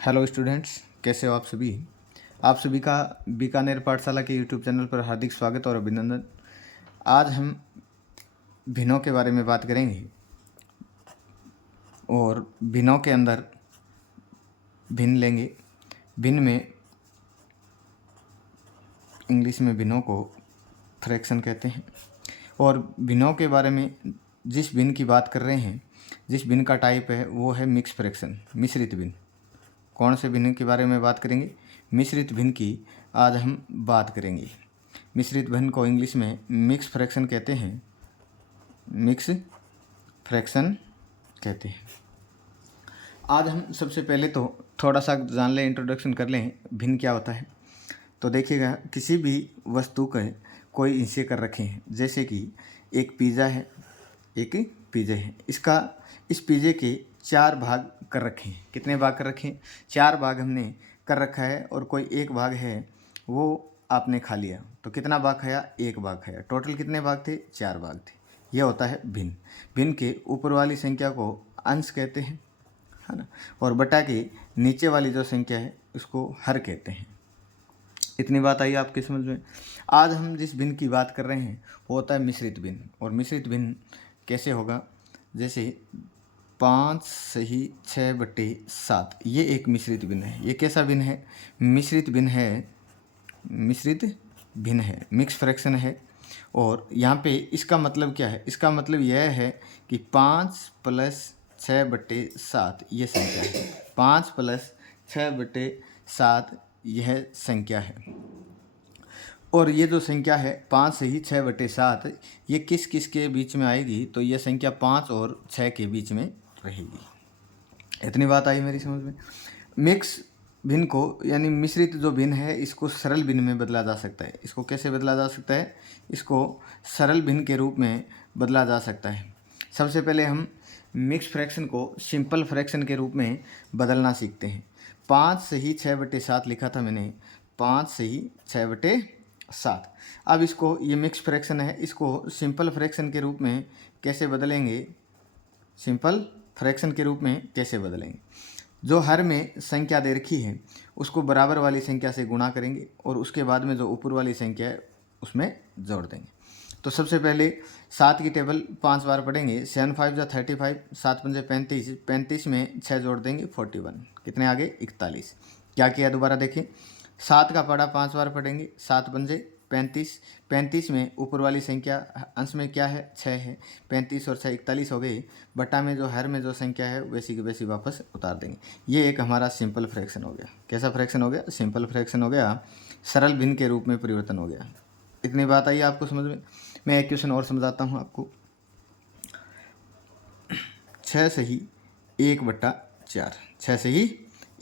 Hello students, कैसे हो आप सभी का बीकानेर पाठशाला के यूट्यूब चैनल पर हार्दिक स्वागत और अभिनंदन। आज हम भिन्नों के बारे में बात करेंगे और भिन्नों के अंदर भिन्न लेंगे। भिन्न में इंग्लिश में भिन्नों को फ्रैक्शन कहते हैं और भिन्नों के बारे में जिस भिन्न की बात कर रहे हैं, जिस भिन्न का टाइप है वो है मिक्स फ्रैक्शन, मिश्रित भिन्न। कौन से भिन्न के बारे में बात करेंगे? मिश्रित भिन्न की आज हम बात करेंगे। मिश्रित भिन्न को इंग्लिश में मिक्स फ्रैक्शन कहते हैं, मिक्स फ्रैक्शन कहते हैं। आज हम सबसे पहले तो थोड़ा सा जान लें, इंट्रोडक्शन कर लें भिन्न क्या होता है। तो देखिएगा, किसी भी वस्तु के कोई हिस्से कर रखे हैं, जैसे कि एक पिज़्ज़ा है, इस पिज़्ज़े के 4 भाग कर रखे हैं। कितने भाग कर रखे हैं? 4 भाग हमने कर रखा है और कोई एक भाग है वो आपने खा लिया, तो कितना भाग खाया? 1 भाग खाया। टोटल कितने भाग थे? 4 भाग थे। यह होता है भिन्न। भिन्न के ऊपर वाली संख्या को अंश कहते हैं, है ना, और बटा के नीचे वाली जो संख्या है उसको हर कहते हैं। इतनी बात आई आपके समझ में। आज हम जिस भिन्न की बात कर रहे हैं वो होता है मिश्रित भिन्न। और मिश्रित भिन्न कैसे होगा? जैसे 5 सही 6/7, ये एक मिश्रित भिन्न है। ये कैसा भिन्न है? मिश्रित भिन्न है, मिक्स फ्रैक्शन है। और यहाँ पे इसका मतलब क्या है? इसका मतलब यह है कि 5 + 6/7 ये संख्या है। 5 + 6/7 यह संख्या है। और ये जो संख्या है 5 से ही 6/7, ये किस किस के बीच में आएगी? तो ये संख्या 5 और 6 के बीच में रहेगी। इतनी बात आई मेरी समझ में। मिक्स भिन्न को यानी मिश्रित जो भिन्न है इसको सरल भिन्न में बदला जा सकता है। इसको कैसे बदला जा सकता है? इसको सरल भिन्न के रूप में बदला जा सकता है। सबसे पहले हम मिक्स फ्रैक्शन को सिंपल फ्रैक्शन के रूप में बदलना सीखते हैं। 5 से ही 6/7 लिखा था मैंने, 5 से ही 6/7। अब इसको, ये मिक्स फ्रैक्शन है, इसको सिंपल फ्रैक्शन के रूप में कैसे बदलेंगे? सिंपल फ्रैक्शन के रूप में कैसे बदलेंगे? जो हर में संख्या दे रखी है उसको बराबर वाली संख्या से गुणा करेंगे और उसके बाद में जो ऊपर वाली संख्या है उसमें जोड़ देंगे। तो सबसे पहले 7 की टेबल 5 बार पढ़ेंगे। 7 × 5 = 35, 7 × 5 = 35, 35 में 6 जोड़ देंगे 41। कितने आगे? 41। क्या किया दोबारा देखें। 7 का पढ़ा 5 बार पढ़ेंगे, 7 × 5 = 35, 35 में ऊपर वाली संख्या अंश में क्या है? 6 है। 35 और 6 41 हो गए। बटा में जो हर में जो संख्या है वैसी की वैसी वापस उतार देंगे। ये एक हमारा सिंपल फ्रैक्शन हो गया। कैसा फ्रैक्शन हो गया? सिंपल फ्रैक्शन हो गया, सरल भिन्न के रूप में परिवर्तन हो गया। इतनी बात आई आपको समझ में। मैं एक क्वेश्चन और समझाता हूँ आपको। 6 से ही 1/4, 6 से ही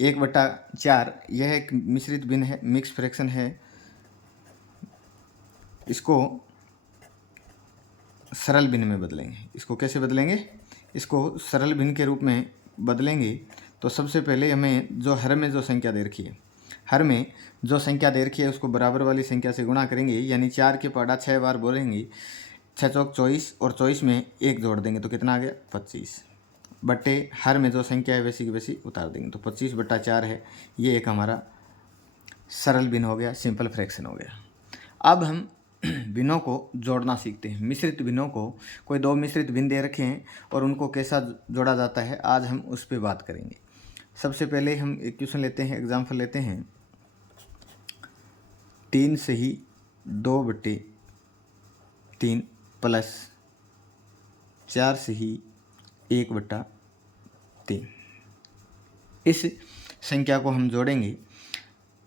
1/4 यह एक मिश्रित भिन्न है, मिक्स फ्रैक्शन है। इसको सरल भिन्न में बदलेंगे। इसको कैसे बदलेंगे? इसको सरल भिन्न के रूप में बदलेंगे तो सबसे पहले हमें जो हर में जो संख्या दे रखी है, हर में जो संख्या दे रखी है उसको बराबर वाली संख्या से गुणा करेंगे। यानी 4 के पढ़ा 6 बार बोलेंगे, 6 चौक 24 और 24 में 1 जोड़ देंगे तो कितना आ गया? 25। बट्टे हर में जो संख्या है वैसी की वैसी उतार देंगे तो 25/4 है। ये एक हमारा सरल भिन्न हो गया, सिंपल फ्रैक्शन हो गया। अब हम भिन्नों को जोड़ना सीखते हैं। मिश्रित भिन्नों को, कोई 2 मिश्रित भिन्न दे रखे हैं और उनको कैसा जोड़ा जाता है, आज हम उस पर बात करेंगे। सबसे पहले हम एक क्वेश्चन लेते हैं, एग्जाम्पल लेते हैं। 3 से ही 2/3 प्लस 4 से ही 1/3, इस संख्या को हम जोड़ेंगे।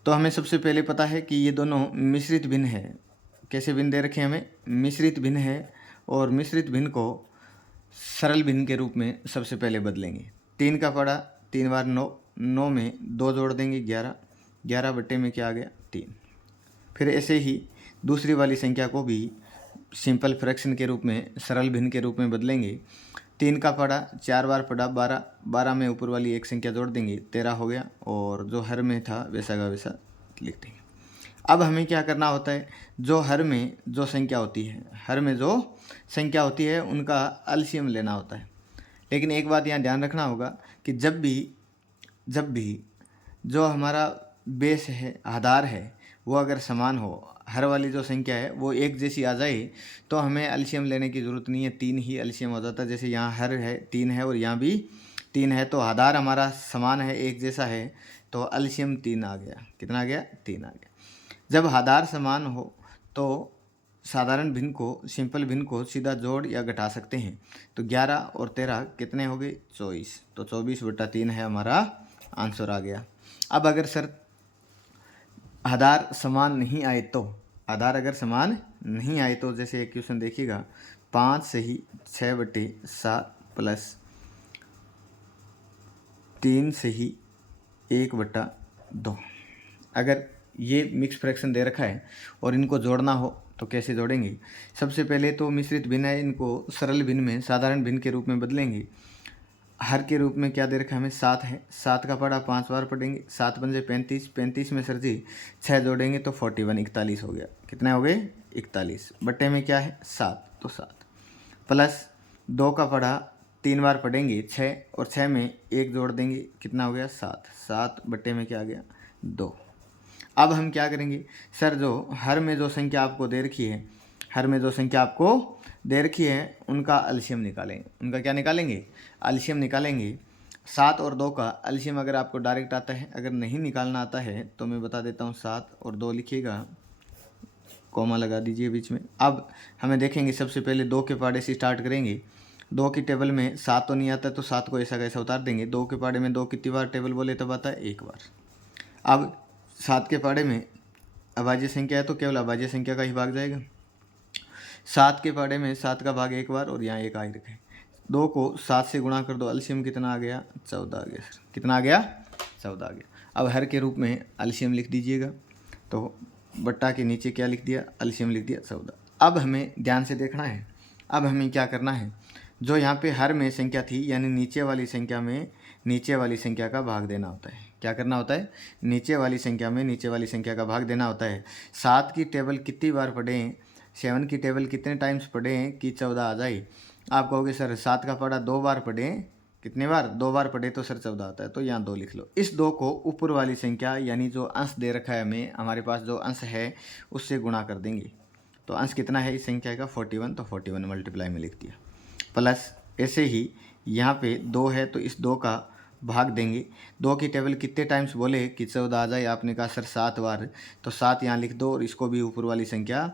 तो हमें सबसे पहले पता है कि ये दोनों मिश्रित भिन्न है। कैसे भिन्न दे रखे हैं? हमें मिश्रित भिन्न है और मिश्रित भिन्न को सरल भिन्न के रूप में सबसे पहले बदलेंगे। 3 का पढ़ा 3 बार 9, 9 में 2 जोड़ देंगे 11, 11 बट्टे में क्या आ गया? 3। फिर ऐसे ही दूसरी वाली संख्या को भी सिंपल फ्रैक्शन के रूप में, सरल भिन्न के रूप में बदलेंगे। 3 का पढ़ा 4 बार पढ़ा 12, 12 में ऊपर वाली एक संख्या जोड़ देंगे 13 हो गया और जो हर में था वैसा का वैसा लिख देंगे। अब हमें क्या करना होता है? जो हर में जो संख्या होती है, हर में जो संख्या होती है उनका एलसीएम लेना होता है। लेकिन एक बात यहाँ ध्यान रखना होगा कि जब भी जो हमारा बेस है, आधार है, वो अगर समान हो, हर वाली जो संख्या है वो एक जैसी आ जाए तो हमें एलसीएम लेने की ज़रूरत नहीं है, 3 ही एलसीएम हो जाता है। जैसे यहाँ हर है 3 है और यहाँ भी 3 है, तो आधार हमारा समान है, एक जैसा है, तो एलसीएम 3 आ गया। कितना आ गया? 3 आ गया। जब आधार समान हो तो साधारण भिन्न को, सिंपल भिन्न को सीधा जोड़ या घटा सकते हैं। तो 11 और 13 कितने हो गए? 24। तो 24/3 है हमारा आंसर आ गया। अब अगर सर आधार समान नहीं आए तो, आधार अगर समान नहीं आए तो जैसे एक क्वेश्चन देखिएगा, 5 सही 6/7 प्लस 3 सही 1/2। अगर ये मिक्स फ्रैक्शन दे रखा है और इनको जोड़ना हो तो कैसे जोड़ेंगे? सबसे पहले तो मिश्रित भिन्न है, इनको सरल भिन्न में, साधारण भिन्न के रूप में बदलेंगे। हर के रूप में क्या दे रखा है हमें? 7 है। 7 का पढ़ा 5 बार पढ़ेंगे, 7 पंजे 35, 35 में सर जी 6 जोड़ेंगे तो 41, 41 हो गया। कितना हो गए? 41। बट्टे में क्या है? 7, तो 7 प्लस 2 का पढ़ा 3 बार पढ़ेंगे 6, और 6 में 1 जोड़ देंगे, कितना हो गया? 7, 7 बट्टे में क्या आ गया? 2। अब हम क्या करेंगे सर, जो हर में जो संख्या आपको दे रखी है, हर में जो संख्या आपको दे रखी है उनका एलसीएम निकालेंगे। उनका क्या निकालेंगे? एलसीएम निकालेंगे। 7 और 2 का एलसीएम अगर आपको डायरेक्ट आता है, अगर नहीं निकालना आता है तो मैं बता देता हूँ, 7 और 2 लिखिएगा, कॉमा लगा दीजिए बीच में। अब हमें देखेंगे, सबसे पहले 2 के पाड़े से स्टार्ट करेंगे। 2 की टेबल में 7 तो नहीं आता, तो 7 को ऐसा कैसा उतार देंगे। 2 के पाड़े में 2 कितनी बार टेबल बोले तब आता है? 1 बार। अब 7 के पाड़े में अभाज्य संख्या है तो केवल अभाज्य संख्या का ही भाग जाएगा। 7 के पाड़े में 7 का भाग 1 बार और यहाँ 1 आई रखे। 2 को 7 से गुणा कर दो, एलसीएम कितना आ गया? 14 आ गया। सर कितना आ गया? 14 आ गया। अब हर के रूप में एलसीएम लिख दीजिएगा, तो बट्टा के नीचे क्या लिख दिया? एलसीएम लिख दिया 14। अब हमें ध्यान से देखना है, अब हमें क्या करना है, जो यहाँ पे हर में संख्या थी, यानी नीचे वाली संख्या में नीचे वाली संख्या का भाग देना होता है। क्या करना होता है? नीचे वाली संख्या में नीचे वाली संख्या का भाग देना होता है। 7 की टेबल कितनी बार पढ़ें, 7 की टेबल कितने टाइम्स पढ़ें कि 14 आ जाए? आप कहोगे सर 7 का पढ़ा 2 बार पढ़ें, कितने बार? 2 बार पढ़े तो सर 14 आता है, तो यहाँ 2 लिख लो। इस 2 को ऊपर वाली संख्या, यानी जो अंश दे रखा है हमें, हमारे पास जो अंश है उससे गुणा कर देंगे। तो अंश कितना है इस संख्या का? 41, तो 41 मल्टीप्लाई में लिख दिया। प्लस ऐसे ही यहाँ पे 2 है तो इस 2 का भाग देंगे। 2 की टेबल कितने टाइम्स बोले कि 14 आ जाए? आपने कहा सर 7 बार, तो 7 यहाँ लिख दो और इसको भी ऊपर वाली संख्या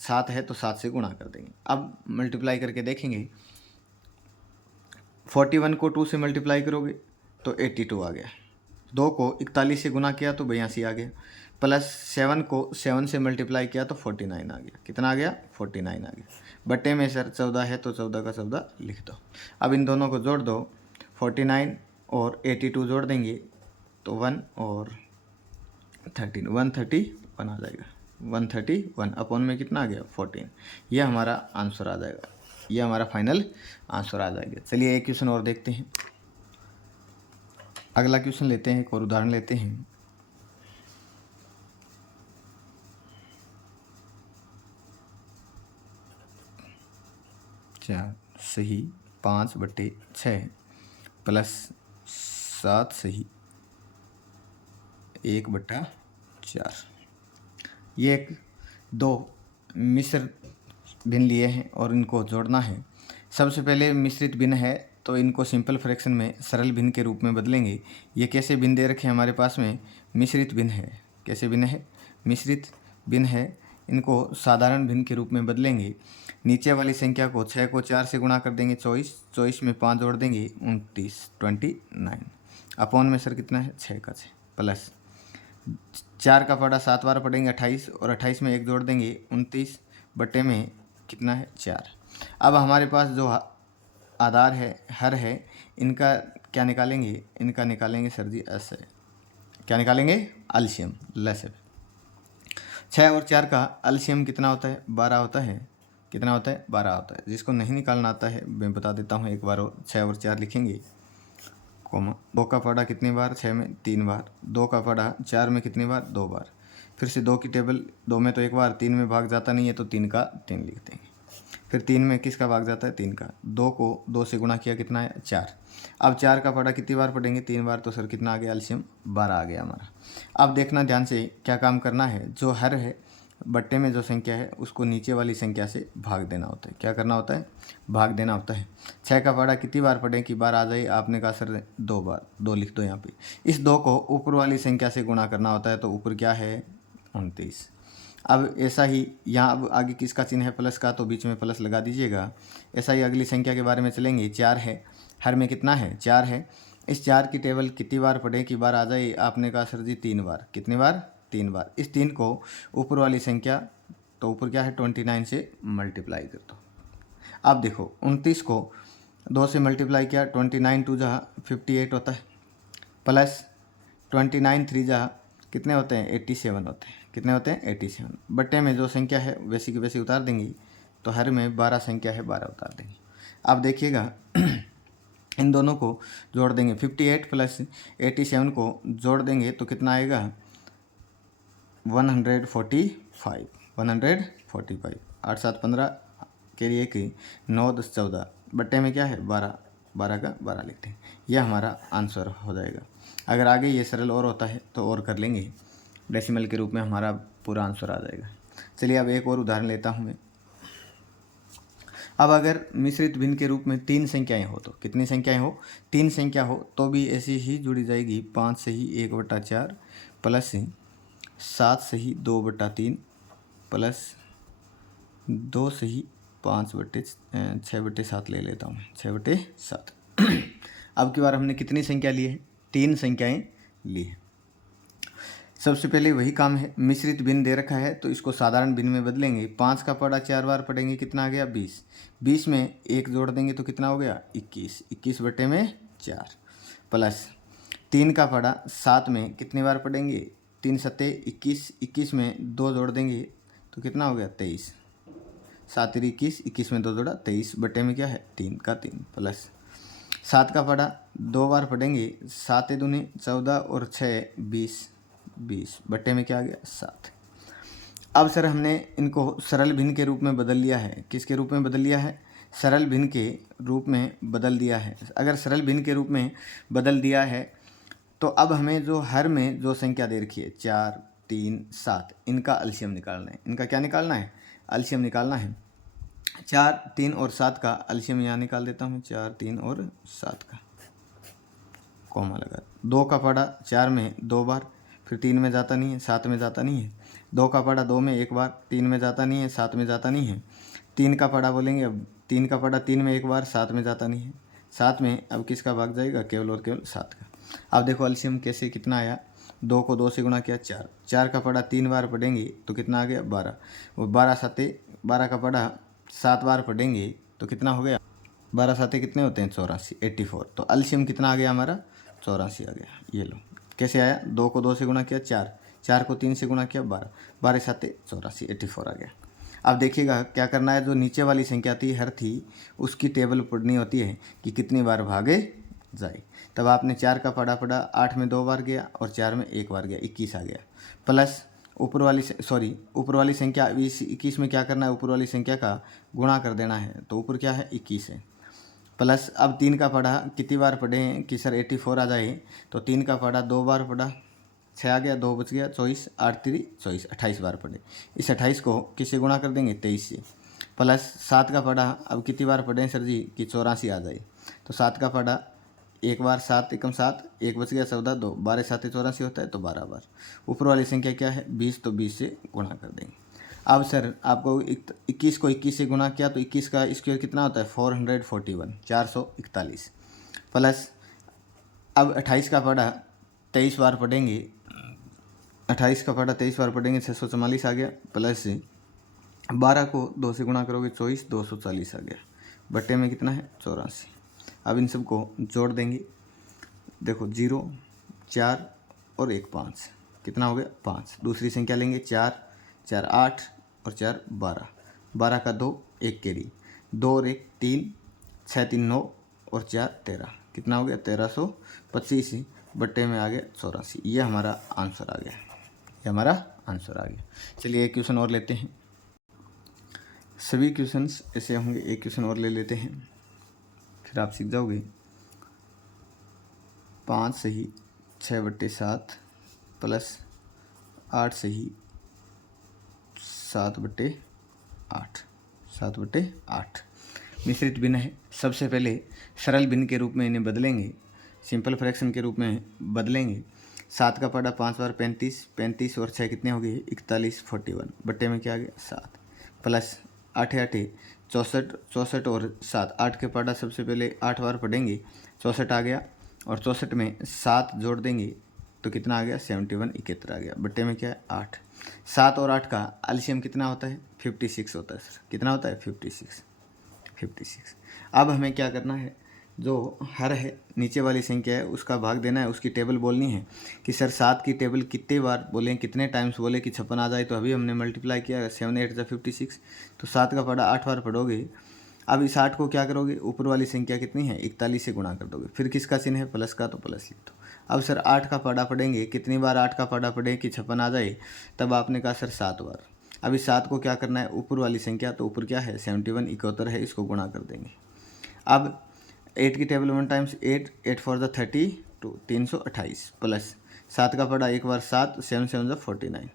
7 है तो 7 से गुणा कर देंगे। अब मल्टीप्लाई करके देखेंगे, 41 को 2 से मल्टीप्लाई करोगे तो 82 आ गया। 2 को 41 से गुणा किया तो 82 आ गया। प्लस 7 को 7 से मल्टीप्लाई किया तो 49 आ गया। कितना आ गया? 49 आ गया। बट्टे में सर 14 है तो 14 का 14 लिख दो। अब इन दोनों को जोड़ दो, 49 और 82 जोड़ देंगे तो 1 और 13, 131 आ जाएगा। 131 अपॉन में कितना आ गया? 14। यह हमारा आंसर आ जाएगा, यह हमारा फाइनल आंसर आ जाएगा। चलिए एक क्वेश्चन और देखते हैं। अगला क्वेश्चन लेते हैं, एक और उदाहरण लेते हैं। चार सही 5/6 प्लस 7 सही 1/4। ये एक 2 मिश्र भिन्न लिए हैं और इनको जोड़ना है। सबसे पहले मिश्रित भिन्न है तो इनको सिंपल फ्रैक्शन में सरल भिन्न के रूप में बदलेंगे। ये कैसे भिन्न दे रखे हैं हमारे पास में? मिश्रित भिन्न है। कैसे भिन्न है? मिश्रित भिन्न है। इनको साधारण भिन्न के रूप में बदलेंगे। नीचे वाली संख्या को 6 को 4 से गुणा कर देंगे, 24, 24 में 5 जोड़ देंगे, 29, 29 अपॉन में सर कितना है? 6 का 6 प्लस 4 का पढ़ा 7 बार पढ़ेंगे 28, और 28 में 1 जोड़ देंगे, 29 बट्टे में कितना है? 4। अब हमारे पास जो आधार है, हर है, इनका क्या निकालेंगे? इनका निकालेंगे सर जी ऐसे, क्या निकालेंगे? एलसीएम, लेस 6 और 4 का एलसीएम कितना होता है? 12 होता है। कितना होता है? 12 होता है। जिसको नहीं निकालना आता है मैं बता देता हूँ एक बार और, 6 और 4 लिखेंगे, कोमा 2 का पढ़ा कितनी बार? 6 में 3 बार। 2 का पढ़ा 4 में कितनी बार? 2 बार। फिर से 2 की टेबल 2 में तो 1 बार, 3 में भाग जाता नहीं है तो 3 का 3 लिख देंगे। फिर 3 में किसका भाग जाता है, 3 का। 2 को 2 से गुणा किया, कितना है, 4। अब 4 का पड़ा कितनी बार पढ़ेंगे, 3 बार, तो सर कितना आ गया, एलसीएम 12 आ गया हमारा। अब देखना ध्यान से क्या काम करना है, जो हर है बट्टे में जो संख्या है उसको नीचे वाली संख्या से भाग देना होता है। क्या करना होता है, भाग देना होता है। 6 का पड़ा कितनी बार पढ़ें कि बार आ जाए, आपने कहा सर 2 बार, 2 लिख दो यहाँ पे। इस 2 को ऊपर वाली संख्या से गुणा करना होता है, तो ऊपर क्या है, 29। अब ऐसा ही यहाँ, अब आगे किसका चिन्ह है, प्लस का, तो बीच में प्लस लगा दीजिएगा। ऐसा ही अगली संख्या के बारे में चलेंगे। 4 है, हर में कितना है, 4 है। इस 4 की टेबल कितनी बार पढ़ें कि बार आ जाए, आपने कहा सर जी 3 बार, कितनी बार, 3 बार। इस 3 को ऊपर वाली संख्या, तो ऊपर क्या है, 29 से मल्टीप्लाई कर दो। अब देखो 29 को 2 से मल्टीप्लाई किया, 29 टू जहाँ 58 होता है, प्लस 29 3 जहाँ कितने होते हैं, 87 होते हैं। कितने होते हैं, 87। बट्टे में जो संख्या है वैसी की वैसी उतार देंगे, तो हर में 12 संख्या है, 12 उतार देंगे। अब देखिएगा इन दोनों को जोड़ देंगे, 58 प्लस 87 को जोड़ देंगे तो कितना आएगा, 145। 145, 8 7 15 के लिए कि 9 10 14, बट्टे में क्या है, 12, 12 का 12 लिखते हैं। यह हमारा आंसर हो जाएगा। अगर आगे ये सरल और होता है तो और कर लेंगे, डेसिमल के रूप में हमारा पूरा आंसर आ जाएगा। चलिए अब एक और उदाहरण लेता हूँ मैं। अब अगर मिश्रित भिन्न के रूप में 3 संख्याएं हो, तो कितनी संख्याएं हो, 3 संख्या हो तो भी ऐसी ही जुड़ी जाएगी। 5 से ही 1/4 प्लस 7 से ही 2/3 प्लस 2 से ही 6/7 ले लेता हूँ, 6/7। अब की बार हमने कितनी संख्या ली है, 3 संख्याएं ली है। सबसे पहले वही काम है, मिश्रित भिन्न दे रखा है तो इसको साधारण भिन्न में बदलेंगे। 5 का पड़ा 4 बार पढ़ेंगे, कितना आ गया, 20। 20 में 1 जोड़ देंगे तो कितना हो गया, 21। 21/4 प्लस 3 का पड़ा 7 में कितनी बार पढ़ेंगे, 3 सत्ते 21। 21 में 2 जोड़ देंगे तो कितना हो गया, 23। 7 21, 21 में 2 जोड़ा 23, बटे में क्या है, 3 का 3 प्लस 7 का पड़ा 2 बार पढ़ेंगे, 7 दूनी 14 और 6 20, 20 बटे में क्या आ गया, 7। अब सर हमने इनको सरल भिन्न के रूप में बदल लिया है। किसके रूप में बदल लिया है, सरल भिन्न के रूप में बदल दिया है। अगर सरल भिन्न के रूप में बदल दिया है तो अब हमें जो हर में जो संख्या दे रखी है 4 3 7, इनका एलसीएम निकालना है। इनका क्या निकालना है, एलसीएम निकालना है। 4 3 और 7 का एलसीएम यहाँ निकाल देता हूँ, 4 3 और 7 का कॉमा लगा। 2 का पड़ा 4 में 2 बार, फिर 3 में जाता नहीं है, 7 में जाता नहीं है। 2 का पड़ा 2 में 1 बार, 3 में जाता नहीं है, 7 में जाता नहीं है। 3 का पड़ा बोलेंगे, अब 3 का पड़ा 3 में 1 बार, 7 में जाता नहीं है। 7 में अब किसका भाग जाएगा, केवल और केवल 7 का। अब देखो एलसीएम कैसे, कितना आया, 2 को 2 से गुणा किया 4। 4 का पड़ा 3 बार पढ़ेंगे तो कितना आ गया, 12। वो 12 7, 12 का पड़ा 7 बार पढ़ेंगे तो कितना हो गया, 12 7 कितने होते हैं, 84, 84। तो एलसीएम कितना आ गया हमारा, 84 आ गया। ये लो कैसे आया, 2 को 2 से गुणा किया 4, 4 को 3 से गुणा किया 12, 12 7 84, 84 आ गया। अब देखिएगा क्या करना है, जो नीचे वाली संख्या थी हर थी उसकी टेबल पढ़नी होती है कि कितनी बार भागे जाए। तब आपने 4 का पढ़ा 8 में 2 बार गया और 4 में 1 बार गया, 21 आ गया। प्लस ऊपर वाली संख्या 21 में क्या करना है, ऊपर वाली संख्या का गुणा कर देना है, तो ऊपर क्या है, 21 है। प्लस अब 3 का पढ़ा कितनी बार पढ़े कि सर 84 आ जाए, तो 3 का पढ़ा 2 बार पढ़ा, 6 आ गया, 2 बच गया, 24, 8 3 24, 28 बार पढ़े। इस 28 को किससे गुणा कर देंगे, 23 से। प्लस 7 का पढ़ा अब कितनी बार पढ़ें सर जी कि 84 आ जाए, तो 7 का पढ़ा 1 बार, 7 एकम 7, 1 बच गया, 14 2, 12 7 84 होता है, तो 12 बार। ऊपर वाली संख्या क्या है, 20, तो 20 से गुणा कर देंगे। अब सर आपको 21 को 21 से गुणा किया तो 21 का स्क्वायर कितना होता है, 441, 441। प्लस अब 28 का पढ़ा 23 बार पढ़ेंगे, 28 का पढ़ा 23 बार पढ़ेंगे, 644 आ गया। प्लस 12 को 2 से गुणा करोगे 24, 240 आ गया। बट्टे में कितना है, 84। अब इन सब को जोड़ देंगे, देखो 0 4 और 1 5, कितना हो गया, 5। दूसरी संख्या लेंगे 4 4 8 और 4 12, 12 का 2 1 कैरी, 2 और 1 3, 6 3 9 और 4 13, कितना हो गया, 1325, बट्टे में आ गया 84। ये हमारा आंसर आ गया, ये हमारा आंसर आ गया। चलिए एक क्वेश्चन और लेते हैं। सभी क्वेश्चंस ऐसे होंगे। एक क्वेश्चन और ले लेते हैं, फिर आप सीख जाओगे। 5 सही 6/7 प्लस 8 सही 7/8 7/8 मिश्रित भिन्न है। सबसे पहले सरल भिन्न के रूप में इन्हें बदलेंगे, सिंपल फ्रैक्शन के रूप में बदलेंगे। 7 का पढ़ा 5 बार 35, 35 और 6 कितने हो गए 41, 41 बट्टे में क्या आ गया 7 प्लस 8 8 64, 64 और 7 8 के पढ़ा सबसे पहले 8 बार पढ़ेंगे, 64 आ गया और 64 में 7 जोड़ देंगे तो कितना आ गया 71, 71 आ गया बट्टे में क्या है 8। 7 और 8 का एलसीएम कितना होता है 56 होता है सर। कितना होता है 56। अब हमें क्या करना है, जो हर है नीचे वाली संख्या है उसका भाग देना है, उसकी टेबल बोलनी है कि सर 7 की टेबल कितने बार बोलें, कितने टाइम्स बोले कि 56 आ जाए। तो अभी हमने मल्टीप्लाई किया 7 8 जा 56, तो 7 का पढ़ा 8 बार पढ़ोगे। अब इस 8 को क्या करोगे, ऊपर वाली संख्या कितनी है 41 से गुणा कर दोगे, फिर किसका चिन्ह है प्लस का, तो प्लस लिख दो। अब सर 8 का पढ़ा पढ़ेंगे, कितनी बार 8 का पढ़ा पढ़े कि 56 आ जाए, तब आपने कहा सर 7 बार। अब इस 7 को क्या करना है, ऊपर वाली संख्या, तो ऊपर क्या है 71, 71 है, इसको गुणा कर देंगे। अब 8 की टेबल 1 टाइम्स 8, 8 4 जा 32 328 प्लस 7 का पढ़ा एक बार 7, 7 7 जा 49,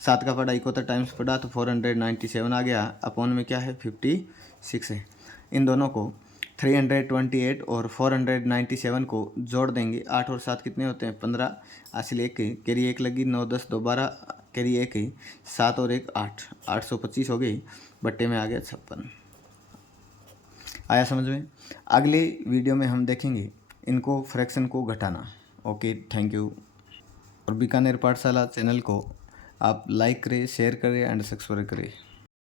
7 का पढ़ा 71 टाइम्स पढ़ा तो 497 आ गया, अपॉन में क्या है 56 है। इन दोनों को 328 और 497 को जोड़ देंगे। 8 और 7 कितने होते हैं 15, हासिल 1 कैरी 1 लगी, 9 10 2 12 कैरी 1 ही, 7 और 1 8, 825 हो गई बट्टे में आ गया 56। आया समझ में। अगले वीडियो में हम देखेंगे इनको फ्रैक्शन को घटाना। Okay, thank you. और बीकानेर पाठशाला चैनल को आप लाइक करें, शेयर करें एंड सब्सक्राइब करें।